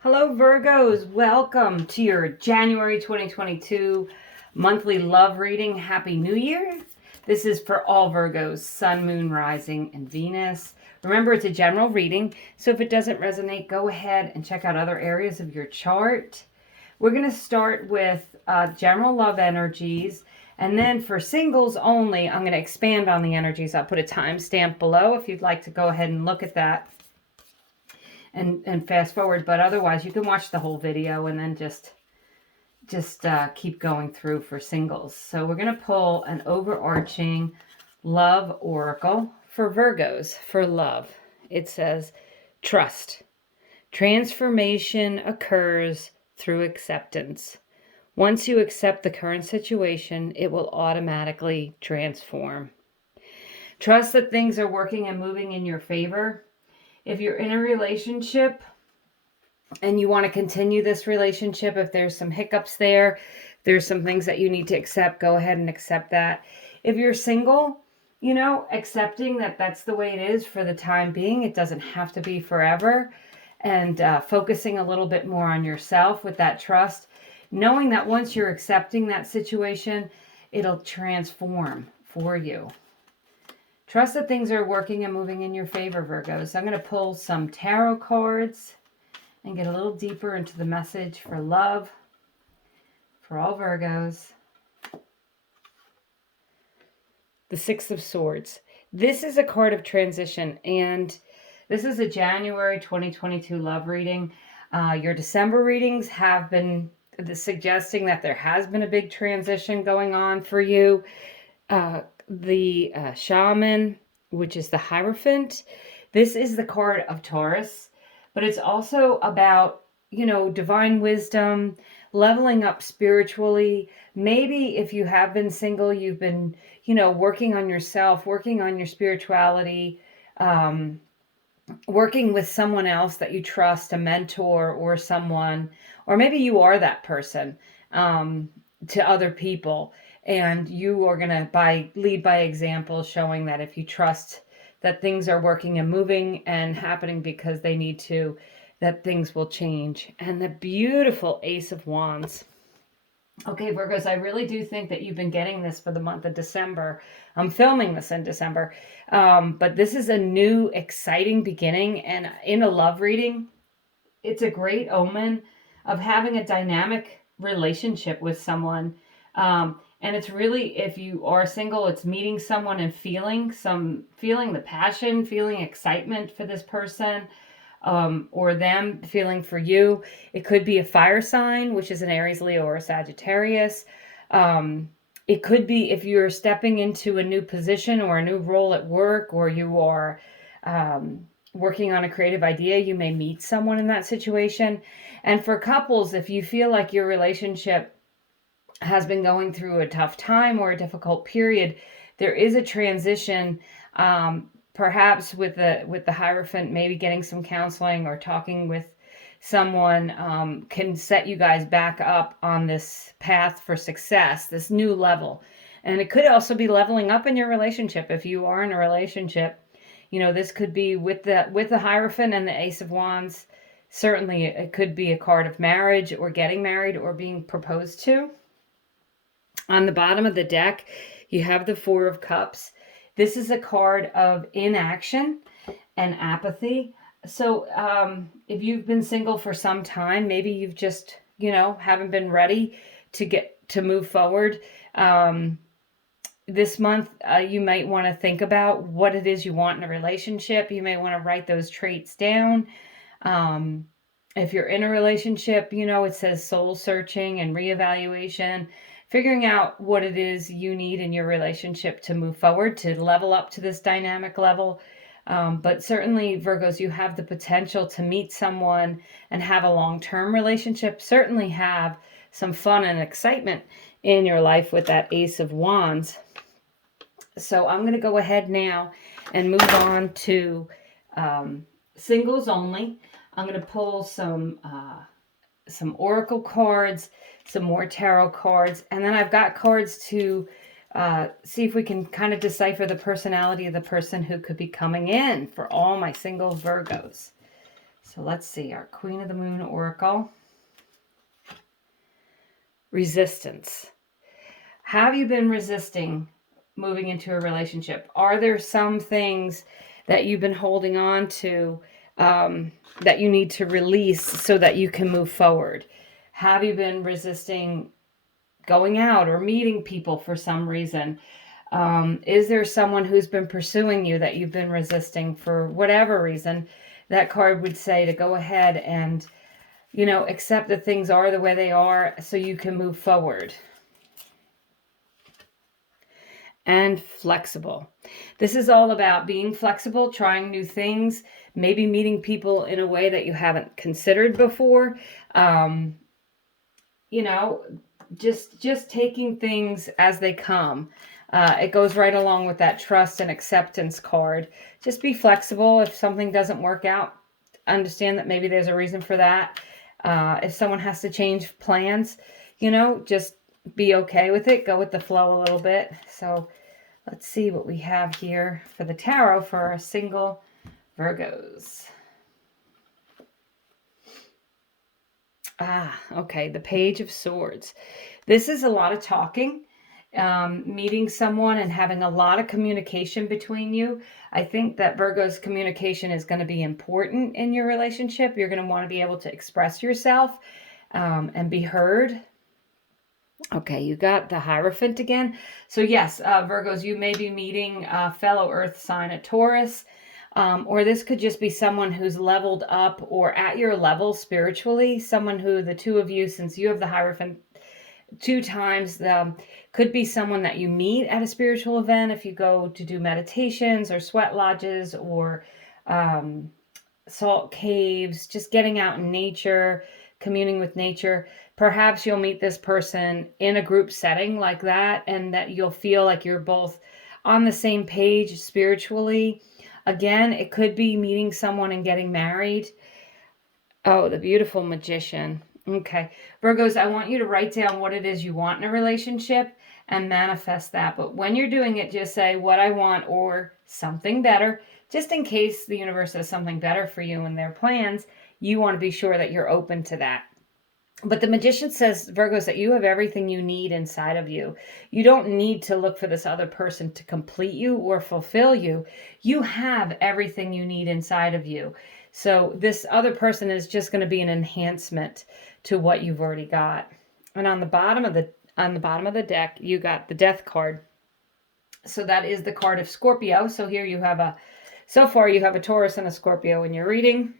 Hello, Virgos. Welcome to your January 2022 monthly love reading. Happy New Year. This is for all Virgos, Sun, Moon, Rising, and Venus. Remember, it's a general reading, so if it doesn't resonate, go ahead and check out other areas of your chart. We're going to start with general love energies, and then for singles only, I'm going to expand on the energies. I'll put a timestamp below if you'd like to go ahead and look at that. And fast forward, but otherwise you can watch the whole video and then just keep going through for singles. So we're going to pull an overarching love oracle for Virgos for love. It says, trust. Transformation occurs through acceptance. Once you accept the current situation, it will automatically transform. Trust that things are working and moving in your favor. If you're in a relationship and you want to continue this relationship, if there's some hiccups there's some things that you need to accept, go ahead and accept that. If you're single, accepting that that's the way it is for the time being. It doesn't have to be forever. And focusing a little bit more on yourself with that trust, knowing that once you're accepting that situation, it'll transform for you. Trust that things are working and moving in your favor, Virgos. So I'm going to pull some tarot cards and get a little deeper into the message for love for all Virgos. The Six of Swords. This is a card of transition, and this is a January 2022 love reading. Your December readings have been suggesting that there has been a big transition going on for you. The Shaman, which is the Hierophant. This is the card of Taurus, but it's also about, divine wisdom, leveling up spiritually. Maybe if you have been single, you've been, working on yourself, working on your spirituality, working with someone else that you trust, a mentor or someone, or maybe you are that person to other people. And you are going to lead by example, showing that if you trust that things are working and moving and happening because they need to, that things will change. And the beautiful Ace of Wands. Okay, Virgos, I really do think that you've been getting this for the month of December. I'm filming this in December. But this is a new, exciting beginning. And in a love reading, it's a great omen of having a dynamic relationship with someone. And it's really, if you are single, it's meeting someone and feeling the passion, feeling excitement for this person, or them feeling for you. It could be a fire sign, which is an Aries, Leo, or a Sagittarius. It could be if you're stepping into a new position or a new role at work, or you are working on a creative idea, you may meet someone in that situation. And for couples, if you feel like your relationship has been going through a tough time or a difficult period, there is a transition, perhaps with the Hierophant, maybe getting some counseling or talking with someone can set you guys back up on this path for success, this new level. And it could also be leveling up in your relationship. If you are in a relationship, this could be with the Hierophant and the Ace of Wands. Certainly it could be a card of marriage or getting married or being proposed to. On the bottom of the deck, you have the Four of Cups. This is a card of inaction and apathy. So if you've been single for some time, maybe you've just, haven't been ready to move forward. This month, you might want to think about what it is you want in a relationship. You may want to write those traits down. If you're in a relationship, it says soul searching and reevaluation. Figuring out what it is you need in your relationship to move forward, to level up to this dynamic level. But certainly, Virgos, you have the potential to meet someone and have a long-term relationship. Certainly have some fun and excitement in your life with that Ace of Wands. So I'm going to go ahead now and move on to singles only. I'm going to pull some oracle cards, some more tarot cards, and then I've got cards to see if we can kind of decipher the personality of the person who could be coming in for all my single Virgos. So let's see, our Queen of the Moon Oracle. Resistance. Have you been resisting moving into a relationship? Are there some things that you've been holding on to that you need to release so that you can move forward? Have you been resisting going out or meeting people for some reason? Is there someone who's been pursuing you that you've been resisting for whatever reason? That card would say to go ahead and, accept that things are the way they are so you can move forward. And flexible. This is all about being flexible, trying new things, maybe meeting people in a way that you haven't considered before. Just taking things as they come. It goes right along with that trust and acceptance card. Just be flexible. If something doesn't work out, understand that maybe there's a reason for that. If someone has to change plans, just be okay with it. Go with the flow a little bit. So let's see what we have here for the tarot for our single Virgos. Okay, the Page of Swords. This is a lot of talking, meeting someone and having a lot of communication between you. I think that Virgo's communication is going to be important in your relationship. You're going to want to be able to express yourself and be heard. Okay, you got the Hierophant again. So yes, Virgos, you may be meeting a fellow Earth sign, a Taurus, or this could just be someone who's leveled up or at your level spiritually, someone who the two of you, since you have the Hierophant 2 times, could be someone that you meet at a spiritual event if you go to do meditations or sweat lodges or salt caves, just getting out in nature, communing with nature. Perhaps you'll meet this person in a group setting like that, and that you'll feel like you're both on the same page spiritually. Again, it could be meeting someone and getting married. Oh, the beautiful Magician. Okay. Virgos, I want you to write down what it is you want in a relationship and manifest that. But when you're doing it, just say what I want or something better, just in case the universe has something better for you in their plans. You want to be sure that you're open to that. But the Magician says, Virgos, that you have everything you need inside of you. You don't need to look for this other person to complete you or fulfill you. You have everything you need inside of you. So this other person is just going to be an enhancement to what you've already got. And on the bottom of the deck, you got the Death card. So that is the card of Scorpio. So here so far you have a Taurus and a Scorpio in your reading.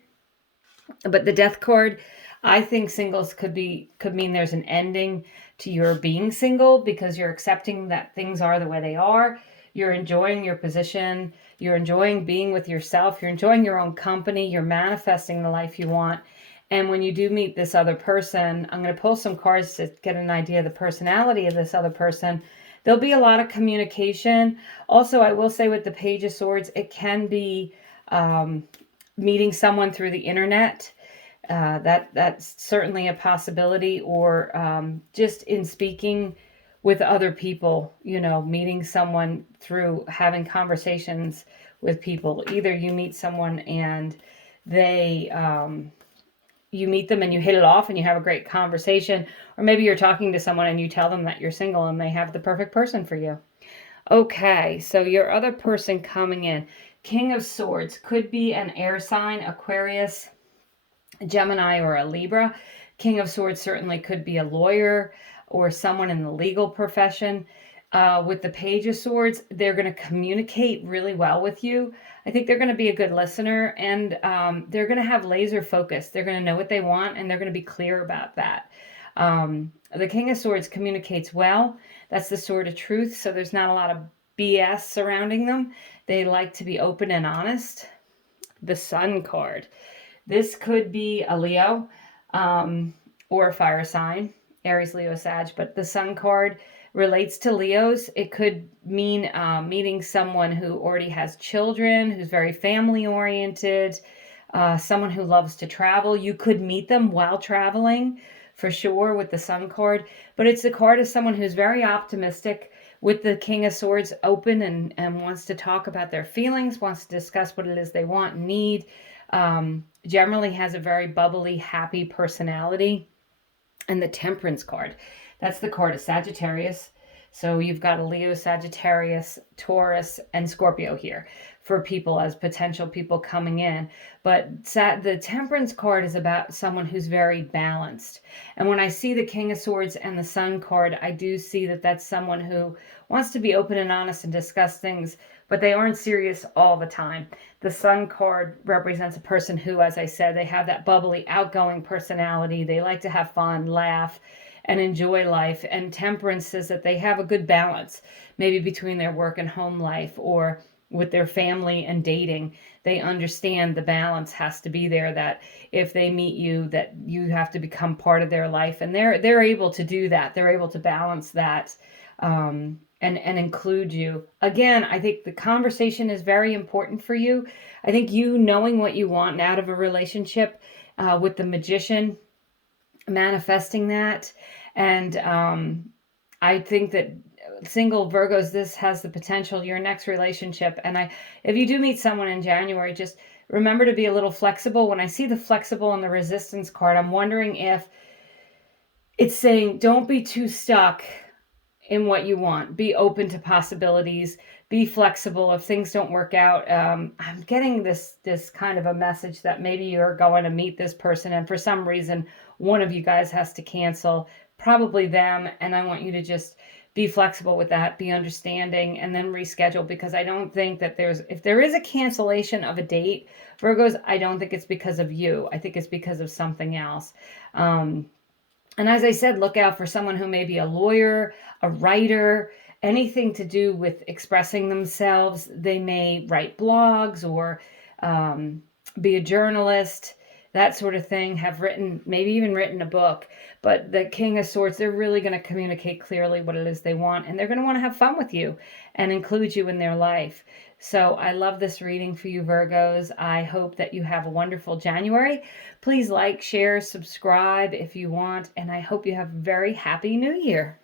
But the Death card, I think singles could mean there's an ending to your being single because you're accepting that things are the way they are. You're enjoying your position. You're enjoying being with yourself. You're enjoying your own company. You're manifesting the life you want. And when you do meet this other person, I'm going to pull some cards to get an idea of the personality of this other person. There'll be a lot of communication. Also, I will say with the Page of Swords, it can be meeting someone through the internet. That's certainly a possibility, or just in speaking with other people, meeting someone through having conversations with people. Either you meet someone and you meet them and you hit it off and you have a great conversation, or maybe you're talking to someone and you tell them that you're single and they have the perfect person for you. Okay, so your other person coming in, King of Swords, could be an air sign, Aquarius, Gemini, or a Libra. King of Swords certainly could be a lawyer or someone in the legal profession. With the Page of Swords, they're going to communicate really well with you. I think they're going to be a good listener, and they're going to have laser focus. They're going to know what they want, and they're going to be clear about that. The King of Swords communicates well. That's the sword of truth, so there's not a lot of BS surrounding them. They like to be open and honest. The Sun card. This could be a Leo or a fire sign, Aries, Leo, Sag, but the Sun card relates to Leos. It could mean meeting someone who already has children, who's very family oriented, someone who loves to travel. You could meet them while traveling, for sure, with the Sun card, but it's the card of someone who's very optimistic, with the King of Swords open and wants to talk about their feelings, wants to discuss what it is they want and need. generally has a very bubbly, happy personality. And the Temperance card, that's the card of Sagittarius. So you've got a Leo, Sagittarius, Taurus, and Scorpio here for people as potential people coming in. But the Temperance card is about someone who's very balanced. And when I see the King of Swords and the Sun card, I do see that that's someone who wants to be open and honest and discuss things, but they aren't serious all the time. The Sun card represents a person who, as I said, they have that bubbly, outgoing personality. They like to have fun, laugh, and enjoy life. And Temperance says that they have a good balance, maybe between their work and home life, or with their family and dating. They understand the balance has to be there, that if they meet you, that you have to become part of their life. And they're able to do that. They're able to balance that. And include you. Again, I think the conversation is very important for you. I think you knowing what you want out of a relationship, with the Magician, manifesting that. And I think that single Virgos, this has the potential, your next relationship. And if you do meet someone in January, just remember to be a little flexible. When I see the flexible and the Resistance card, I'm wondering if it's saying don't be too stuck in what you want. Be open to possibilities. Be flexible if things don't work out. I'm getting this kind of a message that maybe you're going to meet this person, and for some reason one of you guys has to cancel, probably them. And I want you to just be flexible with that, be understanding, and then reschedule, because I don't think that if there is a cancellation of a date, Virgos, I don't think it's because of you. I think it's because of something else. And as I said, look out for someone who may be a lawyer, a writer, anything to do with expressing themselves. They may write blogs or be a journalist, that sort of thing, have written, maybe even written a book. But the King of Swords, they're really going to communicate clearly what it is they want, and they're going to want to have fun with you and include you in their life. So I love this reading for you, Virgos. I hope that you have a wonderful January. Please like, share, subscribe if you want, and I hope you have a very happy New Year.